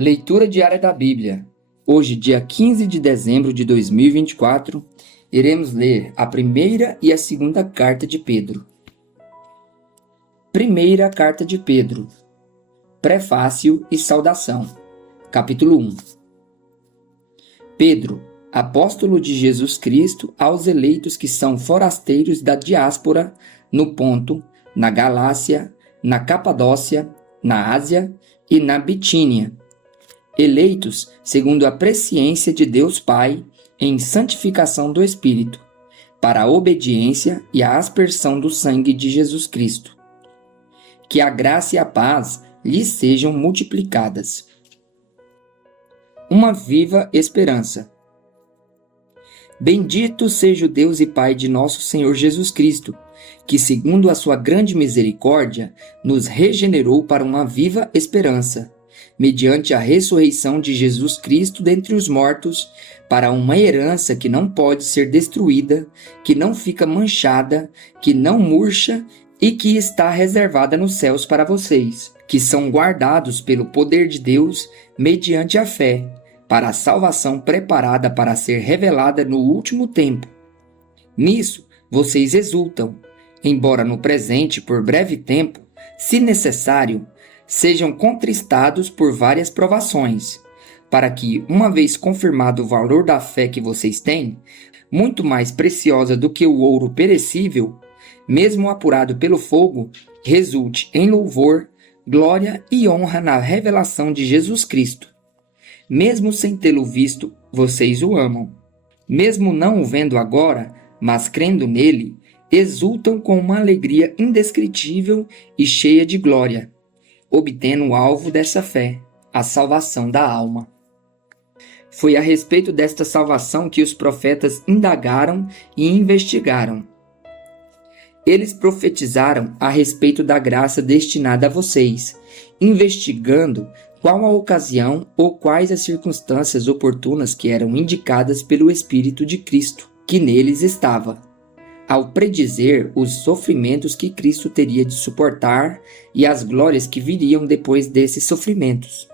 Leitura diária da Bíblia. Hoje, dia 15 de dezembro de 2024, iremos ler a primeira e a segunda carta de Pedro. Primeira carta de Pedro. Prefácio e saudação. Capítulo 1. Pedro, apóstolo de Jesus Cristo, aos eleitos que são forasteiros da diáspora no Ponto, na Galácia, na Capadócia, na Ásia e na Bitínia, eleitos segundo a presciência de Deus Pai em santificação do Espírito, para a obediência e a aspersão do sangue de Jesus Cristo. Que a graça e a paz lhes sejam multiplicadas. Uma viva esperança. Bendito seja o Deus e Pai de nosso Senhor Jesus Cristo, que segundo a sua grande misericórdia, nos regenerou para uma viva esperança, mediante a ressurreição de Jesus Cristo dentre os mortos, para uma herança que não pode ser destruída, que não fica manchada, que não murcha e que está reservada nos céus para vocês, que são guardados pelo poder de Deus mediante a fé, para a salvação preparada para ser revelada no último tempo. Nisso vocês exultam, embora no presente, por breve tempo, se necessário, sejam contristados por várias provações, para que, uma vez confirmado o valor da fé que vocês têm, muito mais preciosa do que o ouro perecível, mesmo apurado pelo fogo, resulte em louvor, glória e honra na revelação de Jesus Cristo. Mesmo sem tê-lo visto, vocês o amam. Mesmo não o vendo agora, mas crendo nele, exultam com uma alegria indescritível e cheia de glória, obtendo o alvo dessa fé, a salvação da alma. Foi a respeito desta salvação que os profetas indagaram e investigaram. Eles profetizaram a respeito da graça destinada a vocês, investigando qual a ocasião ou quais as circunstâncias oportunas que eram indicadas pelo Espírito de Cristo, que neles estava, ao predizer os sofrimentos que Cristo teria de suportar e as glórias que viriam depois desses sofrimentos.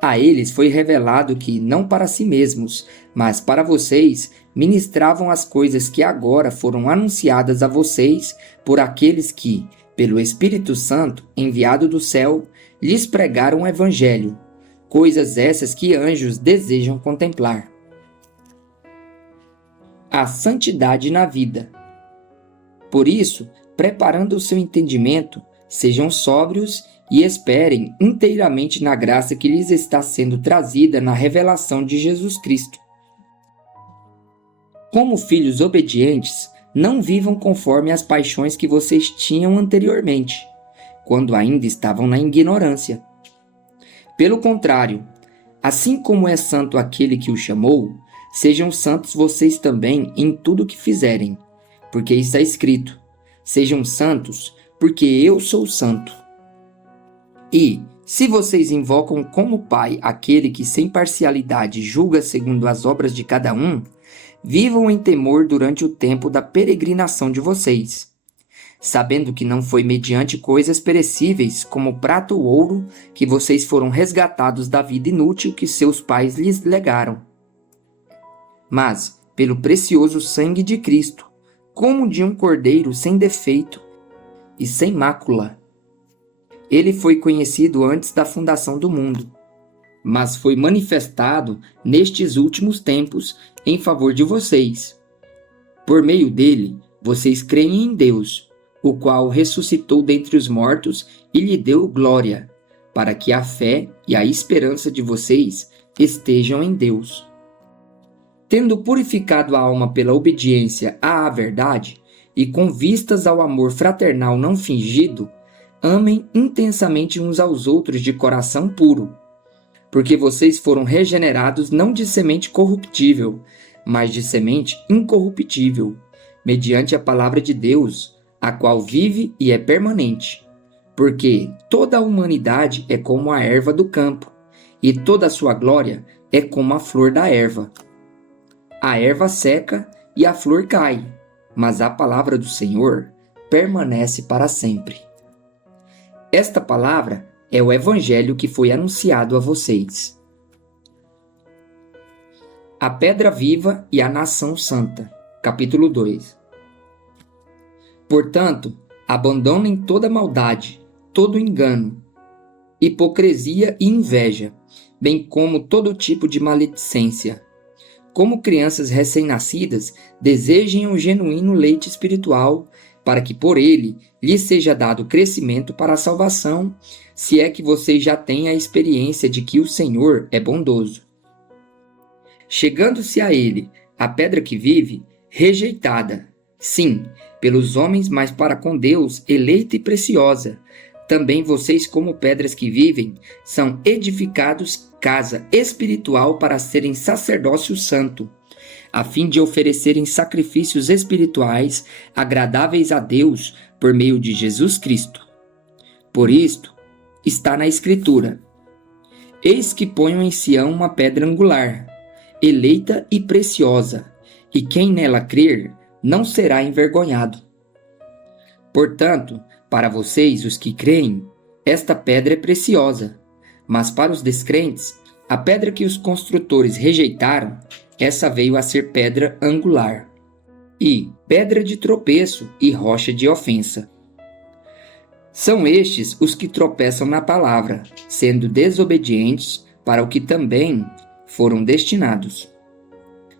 A eles foi revelado que, não para si mesmos, mas para vocês, ministravam as coisas que agora foram anunciadas a vocês por aqueles que, pelo Espírito Santo, enviado do céu, lhes pregaram o Evangelho, coisas essas que anjos desejam contemplar. A santidade na vida. Por isso, preparando o seu entendimento, sejam sóbrios e esperem inteiramente na graça que lhes está sendo trazida na revelação de Jesus Cristo. Como filhos obedientes, não vivam conforme as paixões que vocês tinham anteriormente, quando ainda estavam na ignorância. Pelo contrário, assim como é santo aquele que o chamou, sejam santos vocês também em tudo o que fizerem, porque está escrito: sejam santos, porque eu sou santo. E, se vocês invocam como Pai aquele que sem parcialidade julga segundo as obras de cada um, vivam em temor durante o tempo da peregrinação de vocês, sabendo que não foi mediante coisas perecíveis, como prata ou ouro, que vocês foram resgatados da vida inútil que seus pais lhes legaram, mas pelo precioso sangue de Cristo, como de um cordeiro sem defeito e sem mácula. Ele foi conhecido antes da fundação do mundo, mas foi manifestado nestes últimos tempos em favor de vocês. Por meio dele, vocês creem em Deus, o qual ressuscitou dentre os mortos e lhe deu glória, para que a fé e a esperança de vocês estejam em Deus. Tendo purificado a alma pela obediência à verdade e com vistas ao amor fraternal não fingido, amem intensamente uns aos outros de coração puro, porque vocês foram regenerados não de semente corruptível, mas de semente incorruptível, mediante a palavra de Deus, a qual vive e é permanente. Porque toda a humanidade é como a erva do campo, e toda a sua glória é como a flor da erva. A erva seca e a flor cai, mas a palavra do Senhor permanece para sempre. Esta palavra é o evangelho que foi anunciado a vocês. A pedra viva e a nação santa. Capítulo 2. Portanto, abandonem toda maldade, todo engano, hipocrisia e inveja, bem como todo tipo de maledicência. Como crianças recém-nascidas, desejem um genuíno leite espiritual, para que por ele lhes seja dado crescimento para a salvação, se é que vocês já têm a experiência de que o Senhor é bondoso. Chegando-se a ele, a pedra que vive, rejeitada, sim, pelos homens, mas para com Deus, eleita e preciosa. Também vocês, como pedras que vivem, são edificados casa espiritual para serem sacerdócio santo, a fim de oferecerem sacrifícios espirituais agradáveis a Deus por meio de Jesus Cristo. Por isto, está na Escritura: Eis que ponho em Sião uma pedra angular, eleita e preciosa, e quem nela crer não será envergonhado. Portanto, para vocês, os que creem, esta pedra é preciosa, mas para os descrentes, a pedra que os construtores rejeitaram, essa veio a ser pedra angular, e pedra de tropeço e rocha de ofensa. São estes os que tropeçam na palavra, sendo desobedientes para o que também foram destinados.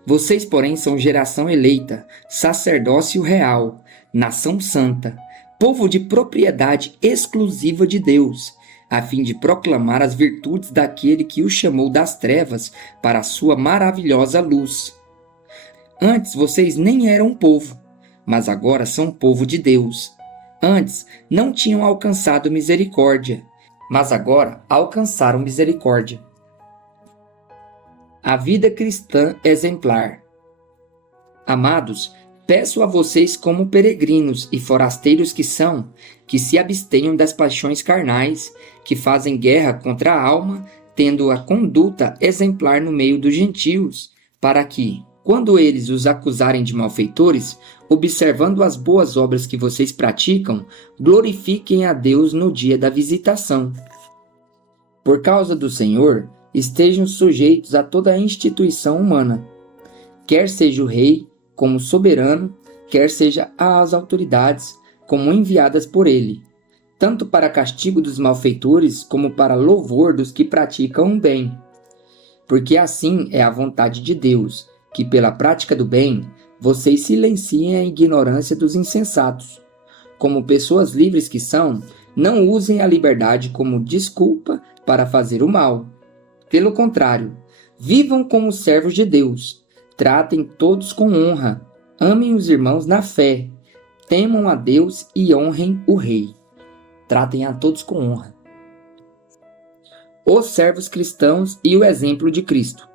Vocês, porém, são geração eleita, sacerdócio real, nação santa, povo de propriedade exclusiva de Deus, a fim de proclamar as virtudes daquele que o chamou das trevas para a sua maravilhosa luz. Antes vocês nem eram povo, mas agora são povo de Deus. Antes não tinham alcançado misericórdia, mas agora alcançaram misericórdia. A vida cristã exemplar. Amados, peço a vocês como peregrinos e forasteiros que são, que se abstenham das paixões carnais, que fazem guerra contra a alma, tendo a conduta exemplar no meio dos gentios, para que, quando eles os acusarem de malfeitores, observando as boas obras que vocês praticam, glorifiquem a Deus no dia da visitação. Por causa do Senhor, estejam sujeitos a toda a instituição humana, quer seja o rei como soberano, quer seja as autoridades como enviadas por ele, tanto para castigo dos malfeitores como para louvor dos que praticam o bem. Porque assim é a vontade de Deus, que pela prática do bem, vocês silenciem a ignorância dos insensatos. Como pessoas livres que são, não usem a liberdade como desculpa para fazer o mal. Pelo contrário, vivam como servos de Deus, tratem todos com honra, amem os irmãos na fé, temam a Deus e honrem o rei. Tratem a todos com honra. Os servos cristãos e o exemplo de Cristo.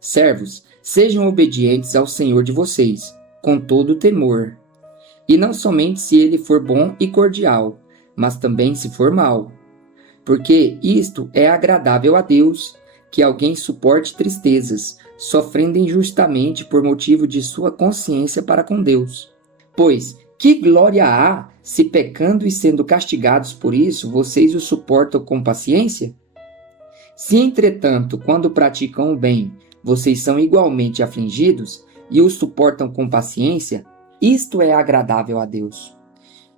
Servos, sejam obedientes ao Senhor de vocês, com todo temor. E não somente se ele for bom e cordial, mas também se for mau. Porque isto é agradável a Deus, que alguém suporte tristezas, sofrendo injustamente por motivo de sua consciência para com Deus. Pois, que glória há se pecando e sendo castigados por isso, vocês o suportam com paciência? Se, entretanto, quando praticam o bem, vocês são igualmente afligidos e o suportam com paciência, isto é agradável a Deus.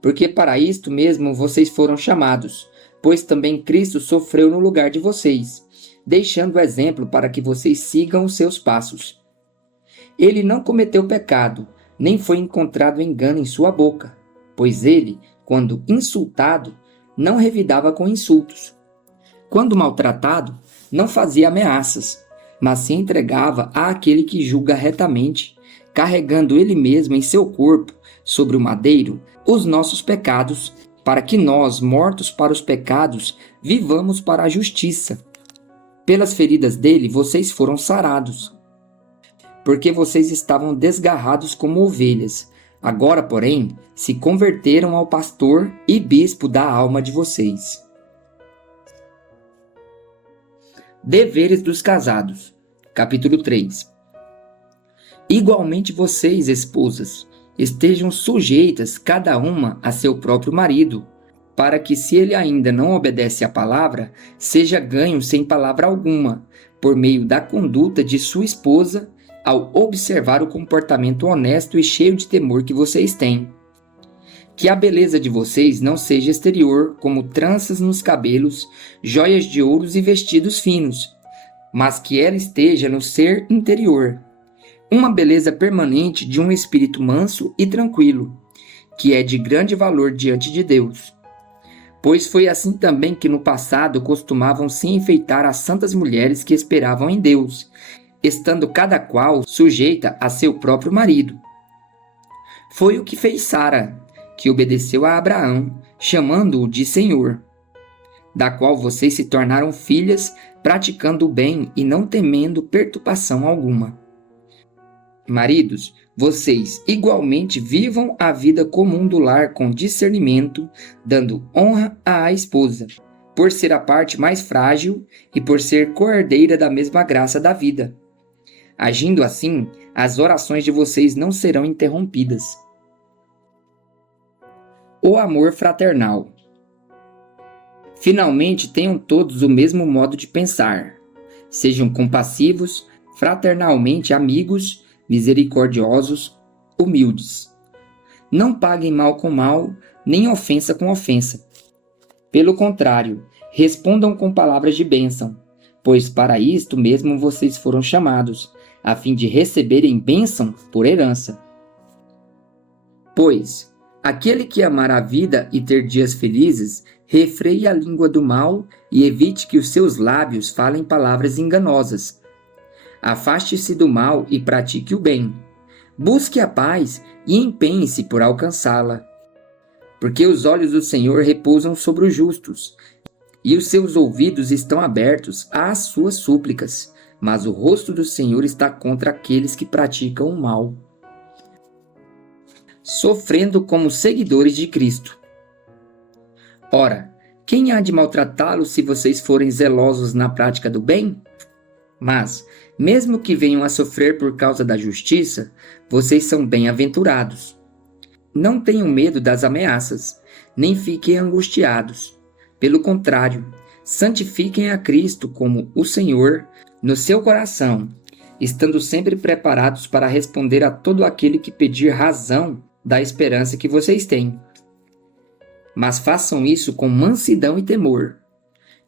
Porque para isto mesmo vocês foram chamados, pois também Cristo sofreu no lugar de vocês, deixando o exemplo para que vocês sigam os seus passos. Ele não cometeu pecado, nem foi encontrado engano em sua boca, pois ele, quando insultado, não revidava com insultos. Quando maltratado, não fazia ameaças, mas se entregava àquele que julga retamente, carregando ele mesmo em seu corpo, sobre o madeiro, os nossos pecados, para que nós, mortos para os pecados, vivamos para a justiça. Pelas feridas dele vocês foram sarados, porque vocês estavam desgarrados como ovelhas. Agora, porém, se converteram ao pastor e bispo da alma de vocês. Deveres dos casados. Capítulo 3. Igualmente vocês, esposas, estejam sujeitas cada uma a seu próprio marido, para que, se ele ainda não obedece à palavra, seja ganho sem palavra alguma, por meio da conduta de sua esposa, ao observar o comportamento honesto e cheio de temor que vocês têm. Que a beleza de vocês não seja exterior, como tranças nos cabelos, joias de ouros e vestidos finos, mas que ela esteja no ser interior, uma beleza permanente de um espírito manso e tranquilo, que é de grande valor diante de Deus. Pois foi assim também que no passado costumavam se enfeitar as santas mulheres que esperavam em Deus, estando cada qual sujeita a seu próprio marido. Foi o que fez Sara, que obedeceu a Abraão, chamando-o de Senhor, da qual vocês se tornaram filhas, praticando o bem e não temendo perturbação alguma. Maridos, vocês igualmente vivam a vida comum do lar com discernimento, dando honra à esposa, por ser a parte mais frágil e por ser coerdeira da mesma graça da vida. Agindo assim, as orações de vocês não serão interrompidas. O amor fraternal. Finalmente, tenham todos o mesmo modo de pensar. Sejam compassivos, fraternalmente amigos, misericordiosos, humildes. Não paguem mal com mal, nem ofensa com ofensa. Pelo contrário, respondam com palavras de bênção, pois para isto mesmo vocês foram chamados, a fim de receberem bênção por herança. Pois, aquele que amar a vida e ter dias felizes, refreie a língua do mal e evite que os seus lábios falem palavras enganosas. Afaste-se do mal e pratique o bem. Busque a paz e empenhe-se por alcançá-la. Porque os olhos do Senhor repousam sobre os justos, e os seus ouvidos estão abertos às suas súplicas, mas o rosto do Senhor está contra aqueles que praticam o mal. Sofrendo como seguidores de Cristo. Ora, quem há de maltratá-los se vocês forem zelosos na prática do bem? Mas, mesmo que venham a sofrer por causa da justiça, vocês são bem-aventurados. Não tenham medo das ameaças, nem fiquem angustiados. Pelo contrário, santifiquem a Cristo como o Senhor no seu coração, estando sempre preparados para responder a todo aquele que pedir razão da esperança que vocês têm. Mas façam isso com mansidão e temor,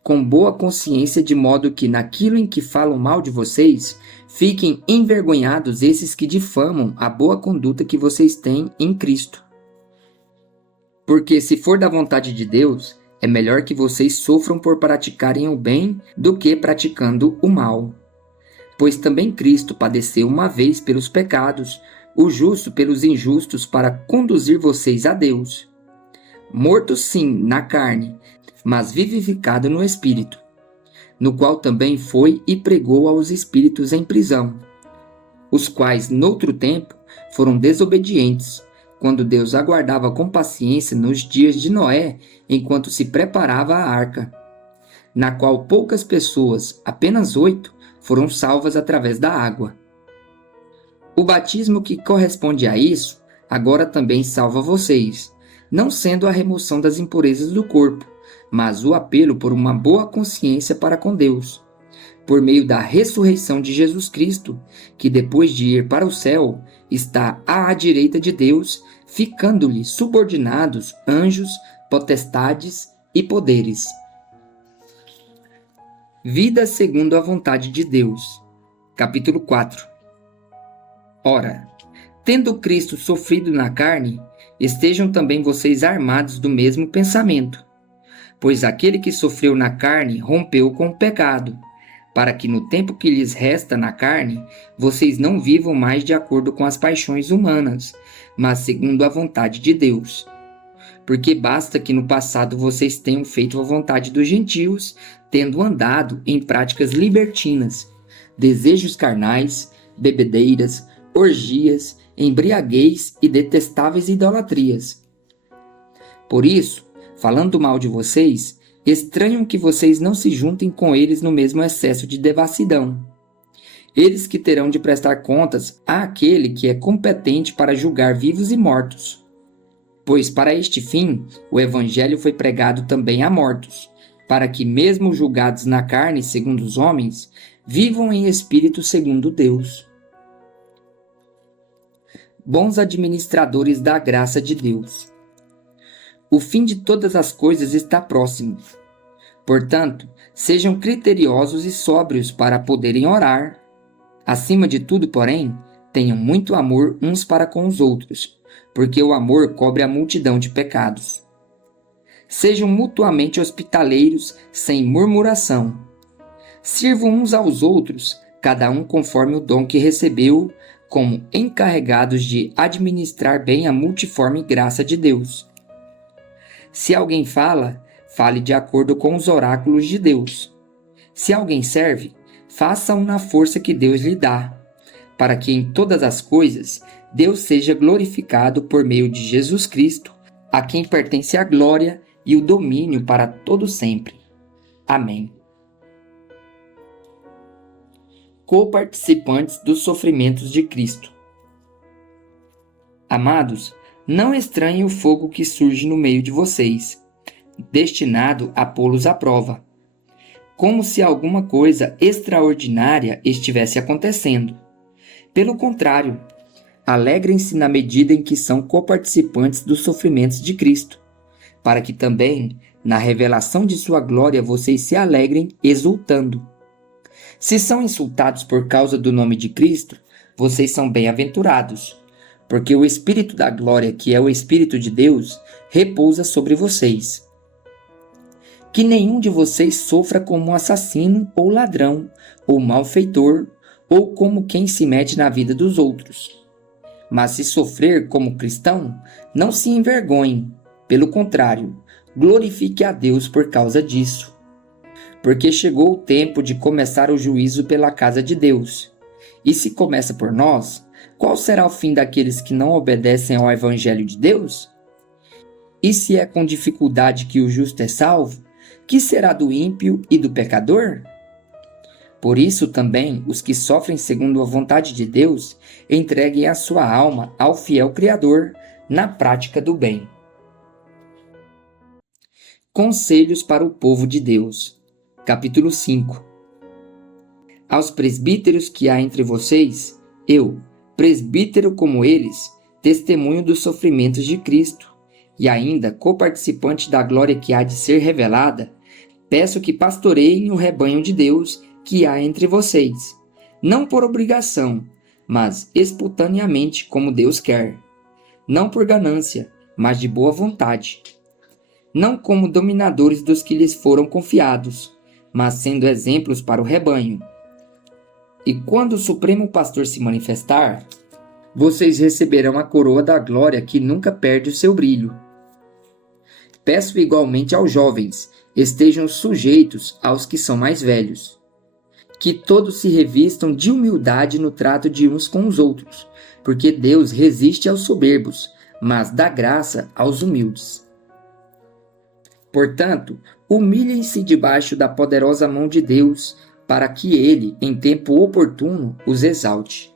com boa consciência, de modo que naquilo em que falam mal de vocês, fiquem envergonhados esses que difamam a boa conduta que vocês têm em Cristo. Porque se for da vontade de Deus, é melhor que vocês sofram por praticarem o bem do que praticando o mal. Pois também Cristo padeceu uma vez pelos pecados, o justo pelos injustos, para conduzir vocês a Deus. Morto sim na carne, mas vivificado no Espírito, no qual também foi e pregou aos espíritos em prisão, os quais, noutro tempo, foram desobedientes, quando Deus aguardava com paciência nos dias de Noé, enquanto se preparava a arca, na qual poucas pessoas, apenas 8, foram salvas através da água. O batismo que corresponde a isso, agora também salva vocês, não sendo a remoção das impurezas do corpo, mas o apelo por uma boa consciência para com Deus, por meio da ressurreição de Jesus Cristo, que depois de ir para o céu, está à direita de Deus, ficando-lhe subordinados anjos, potestades e poderes. Vida segundo a vontade de Deus. Capítulo 4. Ora, tendo Cristo sofrido na carne, estejam também vocês armados do mesmo pensamento. Pois aquele que sofreu na carne rompeu com o pecado, para que no tempo que lhes resta na carne, vocês não vivam mais de acordo com as paixões humanas, mas segundo a vontade de Deus. Porque basta que no passado vocês tenham feito a vontade dos gentios, tendo andado em práticas libertinas, desejos carnais, bebedeiras, orgias, embriaguez e detestáveis idolatrias. Por isso, falando mal de vocês, estranham que vocês não se juntem com eles no mesmo excesso de devassidão. Eles que terão de prestar contas àquele que é competente para julgar vivos e mortos. Pois para este fim o evangelho foi pregado também a mortos, para que mesmo julgados na carne segundo os homens, vivam em espírito segundo Deus. Bons administradores da graça de Deus. O fim de todas as coisas está próximo. Portanto, sejam criteriosos e sóbrios para poderem orar. Acima de tudo, porém, tenham muito amor uns para com os outros, porque o amor cobre a multidão de pecados. Sejam mutuamente hospitaleiros, sem murmuração. Sirvam uns aos outros, cada um conforme o dom que recebeu, como encarregados de administrar bem a multiforme graça de Deus. Se alguém fala, fale de acordo com os oráculos de Deus. Se alguém serve, faça-o na força que Deus lhe dá, para que em todas as coisas Deus seja glorificado por meio de Jesus Cristo, a quem pertence a glória e o domínio para todo sempre. Amém. Co-participantes dos sofrimentos de Cristo. Amados, não estranhem o fogo que surge no meio de vocês, destinado a pô-los à prova, como se alguma coisa extraordinária estivesse acontecendo. Pelo contrário, alegrem-se na medida em que são coparticipantes dos sofrimentos de Cristo, para que também, na revelação de sua glória, vocês se alegrem exultando. Se são insultados por causa do nome de Cristo, vocês são bem-aventurados, porque o Espírito da glória, que é o Espírito de Deus, repousa sobre vocês. Que nenhum de vocês sofra como um assassino ou ladrão, ou malfeitor, ou como quem se mete na vida dos outros. Mas se sofrer como cristão, não se envergonhe, pelo contrário, glorifique a Deus por causa disso. Porque chegou o tempo de começar o juízo pela casa de Deus. E se começa por nós, qual será o fim daqueles que não obedecem ao Evangelho de Deus? E se é com dificuldade que o justo é salvo, que será do ímpio e do pecador? Por isso também os que sofrem segundo a vontade de Deus entreguem a sua alma ao fiel Criador na prática do bem. Conselhos para o povo de Deus. Capítulo 5. Aos presbíteros que há entre vocês, eu, presbítero como eles, testemunho dos sofrimentos de Cristo, e ainda coparticipante da glória que há de ser revelada, peço que pastoreiem o rebanho de Deus que há entre vocês, não por obrigação, mas espontaneamente como Deus quer, não por ganância, mas de boa vontade, não como dominadores dos que lhes foram confiados, mas sendo exemplos para o rebanho. E quando o Supremo Pastor se manifestar, vocês receberão a coroa da glória que nunca perde o seu brilho. Peço igualmente aos jovens, estejam sujeitos aos que são mais velhos. Que todos se revistam de humildade no trato de uns com os outros, porque Deus resiste aos soberbos, mas dá graça aos humildes. Portanto, humilhem-se debaixo da poderosa mão de Deus, para que Ele, em tempo oportuno, os exalte.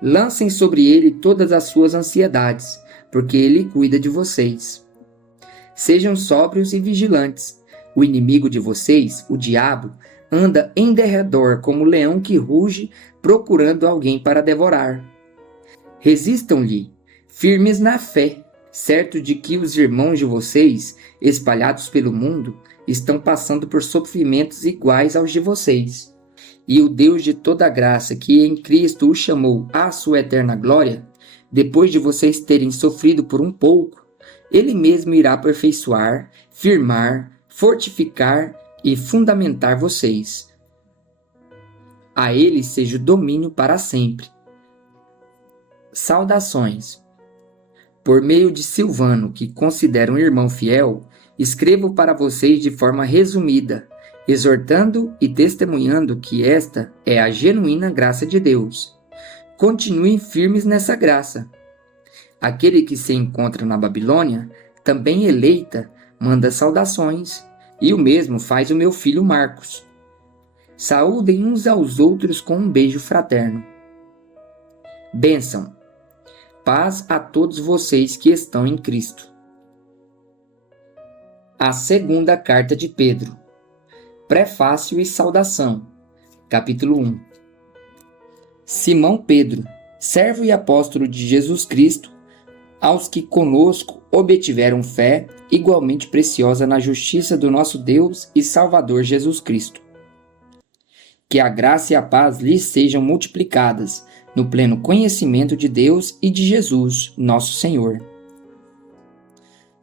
Lancem sobre Ele todas as suas ansiedades, porque Ele cuida de vocês. Sejam sóbrios e vigilantes. O inimigo de vocês, o diabo, anda em derredor como leão que ruge, procurando alguém para devorar. Resistam-lhe, firmes na fé, certo de que os irmãos de vocês, espalhados pelo mundo, estão passando por sofrimentos iguais aos de vocês. E o Deus de toda graça, que em Cristo os chamou à sua eterna glória, depois de vocês terem sofrido por um pouco, Ele mesmo irá aperfeiçoar, firmar, fortificar e fundamentar vocês. A Ele seja o domínio para sempre. Saudações. Por meio de Silvano, que considero um irmão fiel, escrevo para vocês de forma resumida, exortando e testemunhando que esta é a genuína graça de Deus. Continuem firmes nessa graça. Aquele que se encontra na Babilônia, também eleita, manda saudações, e o mesmo faz o meu filho Marcos. Saúdem uns aos outros com um beijo fraterno. Bênção. Paz a todos vocês que estão em Cristo. A segunda carta de Pedro. Prefácio e saudação. Capítulo 1. Simão Pedro, servo e apóstolo de Jesus Cristo, aos que conosco obtiveram fé igualmente preciosa na justiça do nosso Deus e Salvador Jesus Cristo. Que a graça e a paz lhes sejam multiplicadas no pleno conhecimento de Deus e de Jesus, nosso Senhor.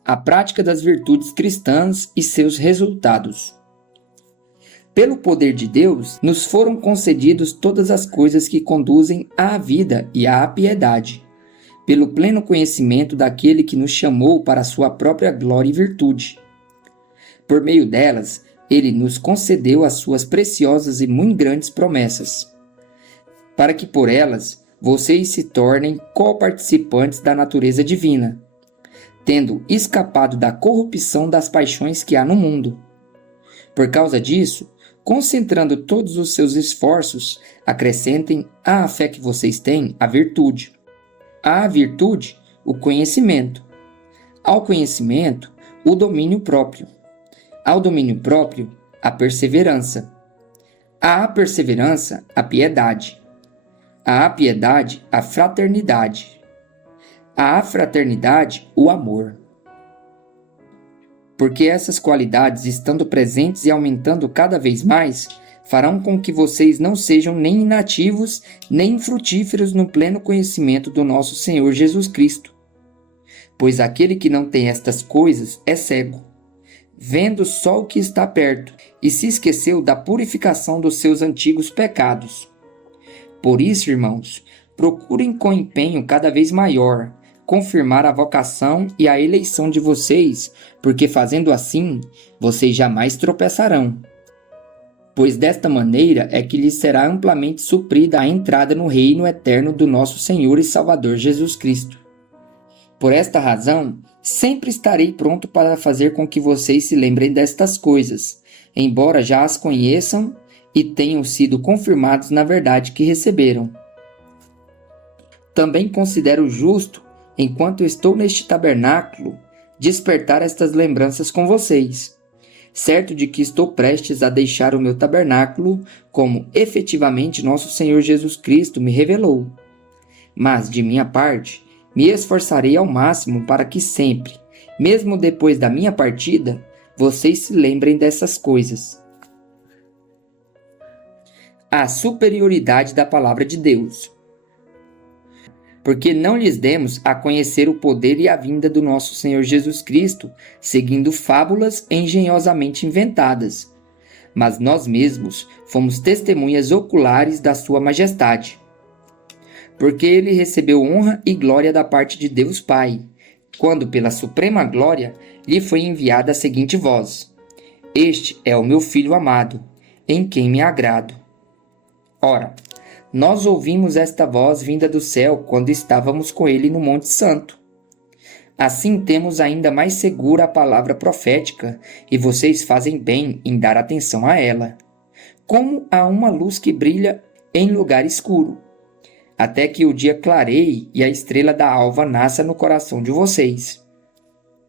A prática das virtudes cristãs e seus resultados. Pelo poder de Deus, nos foram concedidos todas as coisas que conduzem à vida e à piedade, pelo pleno conhecimento daquele que nos chamou para a sua própria glória e virtude. Por meio delas, ele nos concedeu as suas preciosas e muito grandes promessas, para que por elas vocês se tornem co-participantes da natureza divina, tendo escapado da corrupção das paixões que há no mundo. Por causa disso, concentrando todos os seus esforços, acrescentem à fé que vocês têm a virtude. À virtude, o conhecimento. Ao conhecimento, o domínio próprio. Ao domínio próprio, a perseverança. À perseverança, a piedade. À piedade, a fraternidade. À fraternidade, o amor. Porque essas qualidades, estando presentes e aumentando cada vez mais, farão com que vocês não sejam nem inativos, nem infrutíferos no pleno conhecimento do nosso Senhor Jesus Cristo. Pois aquele que não tem estas coisas é cego, vendo só o que está perto, e se esqueceu da purificação dos seus antigos pecados. Por isso, irmãos, procurem com empenho cada vez maior confirmar a vocação e a eleição de vocês, porque fazendo assim, vocês jamais tropeçarão. Pois desta maneira é que lhes será amplamente suprida a entrada no reino eterno do nosso Senhor e Salvador Jesus Cristo. Por esta razão, sempre estarei pronto para fazer com que vocês se lembrem destas coisas, embora já as conheçam e tenham sido confirmados na verdade que receberam. Também considero justo, enquanto estou neste tabernáculo, despertar estas lembranças com vocês, certo de que estou prestes a deixar o meu tabernáculo, como efetivamente nosso Senhor Jesus Cristo me revelou. Mas, de minha parte, me esforçarei ao máximo para que sempre, mesmo depois da minha partida, vocês se lembrem dessas coisas. A superioridade da palavra de Deus. Porque não lhes demos a conhecer o poder e a vinda do nosso Senhor Jesus Cristo, seguindo fábulas engenhosamente inventadas, mas nós mesmos fomos testemunhas oculares da sua majestade. Porque ele recebeu honra e glória da parte de Deus Pai, quando pela suprema glória lhe foi enviada a seguinte voz: Este é o meu Filho amado, em quem me agrado. Ora, nós ouvimos esta voz vinda do céu quando estávamos com ele no Monte Santo. Assim temos ainda mais segura a palavra profética, e vocês fazem bem em dar atenção a ela, como a uma luz que brilha em lugar escuro, até que o dia clareie e a estrela da alva nasça no coração de vocês.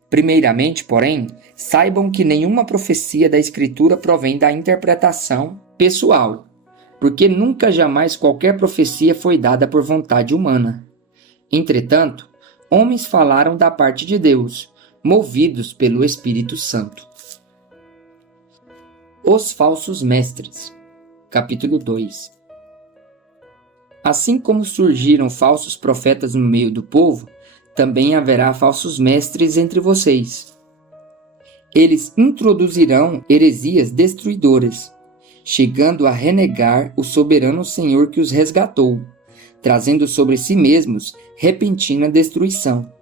Primeiramente, porém, saibam que nenhuma profecia da Escritura provém da interpretação pessoal, porque nunca jamais qualquer profecia foi dada por vontade humana. Entretanto, homens falaram da parte de Deus, movidos pelo Espírito Santo. Os falsos mestres. Capítulo 2. Assim como surgiram falsos profetas no meio do povo, também haverá falsos mestres entre vocês. Eles introduzirão heresias destruidoras, chegando a renegar o soberano Senhor que os resgatou, trazendo sobre si mesmos repentina destruição.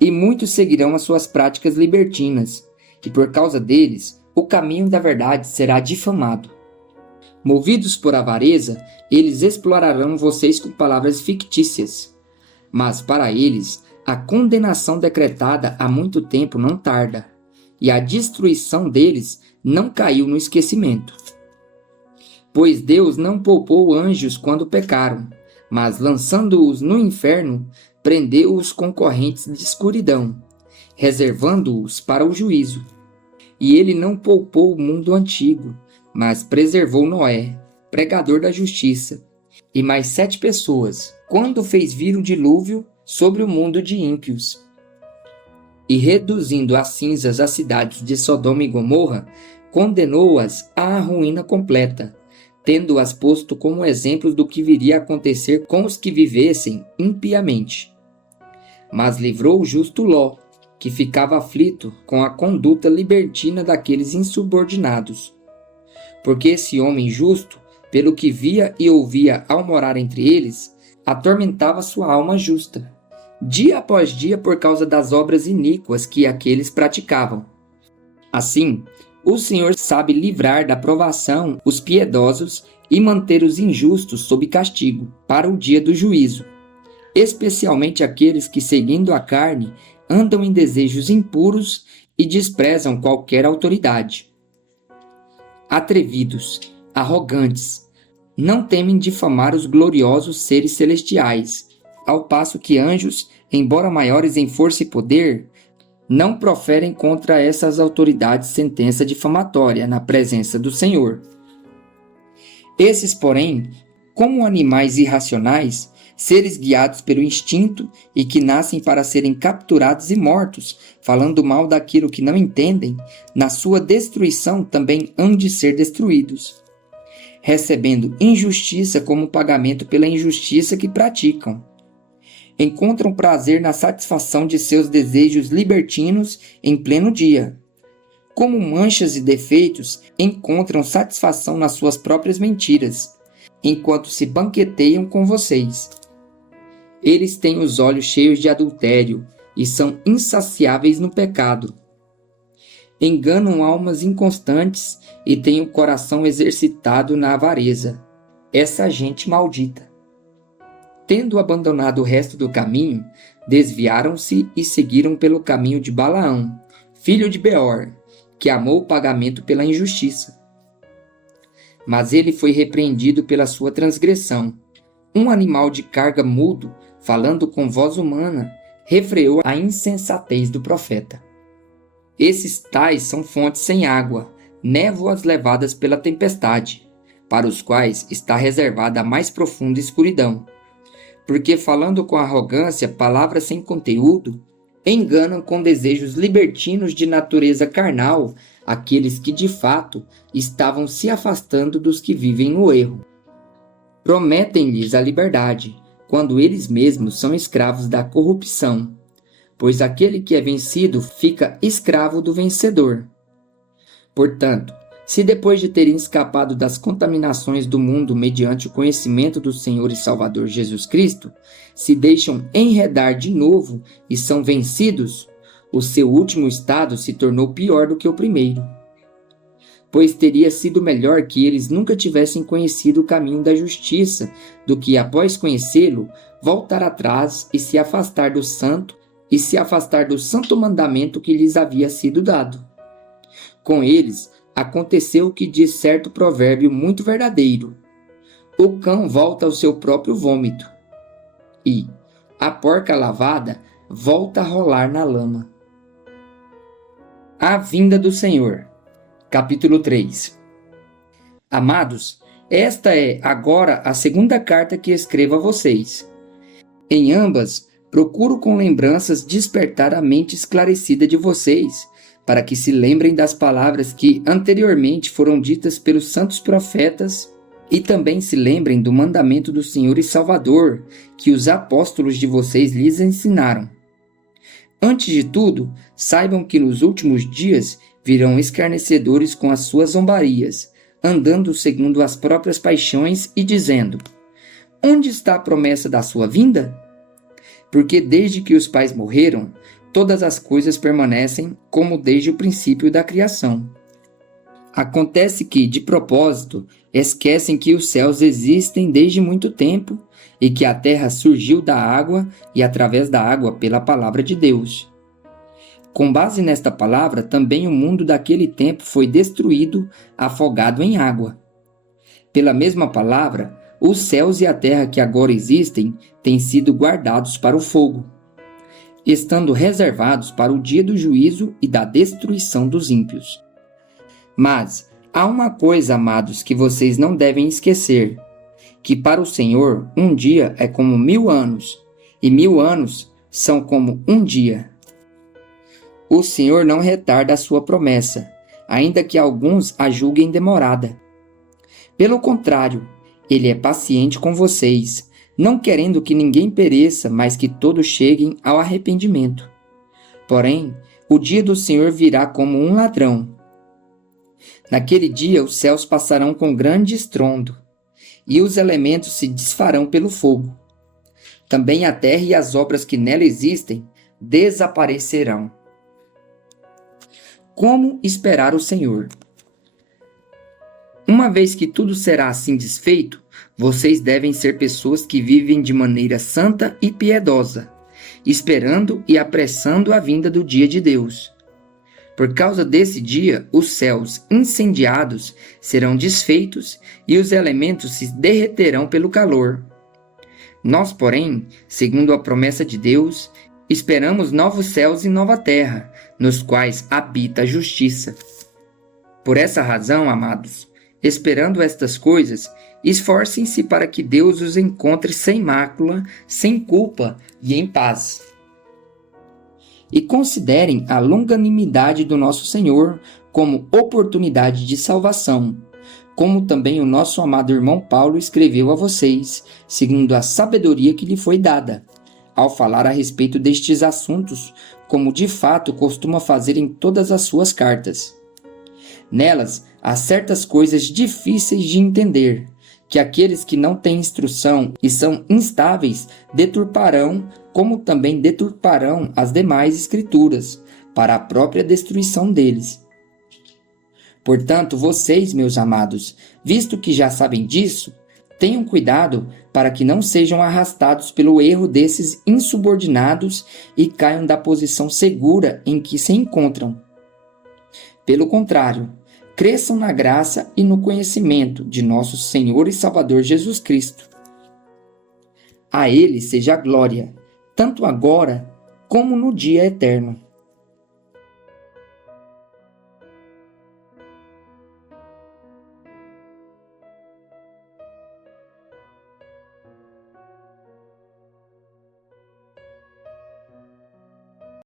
E muitos seguirão as suas práticas libertinas, e por causa deles, o caminho da verdade será difamado. Movidos por avareza, eles explorarão vocês com palavras fictícias. Mas para eles, a condenação decretada há muito tempo não tarda, e a destruição deles não caiu no esquecimento. Pois Deus não poupou anjos quando pecaram, mas lançando-os no inferno, prendeu-os com correntes de escuridão, reservando-os para o juízo. E ele não poupou o mundo antigo, mas preservou Noé, pregador da justiça, e mais 7 pessoas, quando fez vir o dilúvio sobre o mundo de ímpios. E reduzindo a cinzas as cidades de Sodoma e Gomorra, condenou-as à ruína completa, tendo-as posto como exemplos do que viria a acontecer com os que vivessem impiamente. Mas livrou o justo Ló, que ficava aflito com a conduta libertina daqueles insubordinados. Porque esse homem justo, pelo que via e ouvia ao morar entre eles, atormentava sua alma justa, dia após dia por causa das obras iníquas que aqueles praticavam. Assim, o Senhor sabe livrar da provação os piedosos e manter os injustos sob castigo, para o dia do juízo, especialmente aqueles que, seguindo a carne, andam em desejos impuros e desprezam qualquer autoridade. Atrevidos, arrogantes, não temem difamar os gloriosos seres celestiais, ao passo que anjos, embora maiores em força e poder, não proferem contra essas autoridades sentença difamatória na presença do Senhor. Esses, porém, como animais irracionais, seres guiados pelo instinto e que nascem para serem capturados e mortos, falando mal daquilo que não entendem, na sua destruição também hão de ser destruídos, recebendo injustiça como pagamento pela injustiça que praticam. Encontram prazer na satisfação de seus desejos libertinos em pleno dia. Como manchas e defeitos, encontram satisfação nas suas próprias mentiras, enquanto se banqueteiam com vocês. Eles têm os olhos cheios de adultério e são insaciáveis no pecado. Enganam almas inconstantes e têm o coração exercitado na avareza. Essa gente maldita. Tendo abandonado o resto do caminho, desviaram-se e seguiram pelo caminho de Balaão, filho de Beor, que amou o pagamento pela injustiça. Mas ele foi repreendido pela sua transgressão. Um animal de carga mudo, falando com voz humana, refreou a insensatez do profeta. Esses tais são fontes sem água, névoas levadas pela tempestade, para os quais está reservada a mais profunda escuridão. Porque falando com arrogância, palavras sem conteúdo, enganam com desejos libertinos de natureza carnal aqueles que de fato estavam se afastando dos que vivem no erro. Prometem-lhes a liberdade, quando eles mesmos são escravos da corrupção, pois aquele que é vencido fica escravo do vencedor. Portanto, se depois de terem escapado das contaminações do mundo mediante o conhecimento do Senhor e Salvador Jesus Cristo, se deixam enredar de novo e são vencidos, o seu último estado se tornou pior do que o primeiro. Pois teria sido melhor que eles nunca tivessem conhecido o caminho da justiça, do que, após conhecê-lo, voltar atrás e se afastar do santo mandamento que lhes havia sido dado. Com eles, aconteceu o que diz certo provérbio muito verdadeiro: o cão volta ao seu próprio vômito, e a porca lavada volta a rolar na lama. A vinda do Senhor. Capítulo 3. Amados, esta é agora a segunda carta que escrevo a vocês. Em ambas, procuro com lembranças despertar a mente esclarecida de vocês, para que se lembrem das palavras que anteriormente foram ditas pelos santos profetas e também se lembrem do mandamento do Senhor e Salvador que os apóstolos de vocês lhes ensinaram. Antes de tudo, saibam que nos últimos dias virão escarnecedores com as suas zombarias, andando segundo as próprias paixões e dizendo: onde está a promessa da sua vinda? Porque desde que os pais morreram, todas as coisas permanecem como desde o princípio da criação. Acontece que, de propósito, esquecem que os céus existem desde muito tempo e que a terra surgiu da água e através da água pela palavra de Deus. Com base nesta palavra, também o mundo daquele tempo foi destruído, afogado em água. Pela mesma palavra, os céus e a terra que agora existem têm sido guardados para o fogo, estando reservados para o dia do juízo e da destruição dos ímpios. Mas há uma coisa, amados, que vocês não devem esquecer, que para o Senhor um dia é como 1000 anos, e 1000 anos são como um dia. O Senhor não retarda a sua promessa, ainda que alguns a julguem demorada. Pelo contrário, Ele é paciente com vocês, não querendo que ninguém pereça, mas que todos cheguem ao arrependimento. Porém, o dia do Senhor virá como um ladrão. Naquele dia os céus passarão com grande estrondo, e os elementos se desfarão pelo fogo. Também a terra e as obras que nela existem desaparecerão. Como esperar o Senhor? Uma vez que tudo será assim desfeito, vocês devem ser pessoas que vivem de maneira santa e piedosa, esperando e apressando a vinda do dia de Deus. Por causa desse dia, os céus incendiados serão desfeitos e os elementos se derreterão pelo calor. Nós, porém, segundo a promessa de Deus, esperamos novos céus e nova terra, nos quais habita a justiça. Por essa razão, amados, esperando estas coisas, esforcem-se para que Deus os encontre sem mácula, sem culpa e em paz. E considerem a longanimidade do nosso Senhor como oportunidade de salvação, como também o nosso amado irmão Paulo escreveu a vocês, segundo a sabedoria que lhe foi dada, ao falar a respeito destes assuntos, como de fato costuma fazer em todas as suas cartas. Nelas há certas coisas difíceis de entender, que aqueles que não têm instrução e são instáveis deturparão, como também deturparão as demais escrituras, para a própria destruição deles. Portanto, vocês, meus amados, visto que já sabem disso, tenham cuidado para que não sejam arrastados pelo erro desses insubordinados e caiam da posição segura em que se encontram. Pelo contrário, cresçam na graça e no conhecimento de nosso Senhor e Salvador Jesus Cristo. A Ele seja a glória, tanto agora como no dia eterno.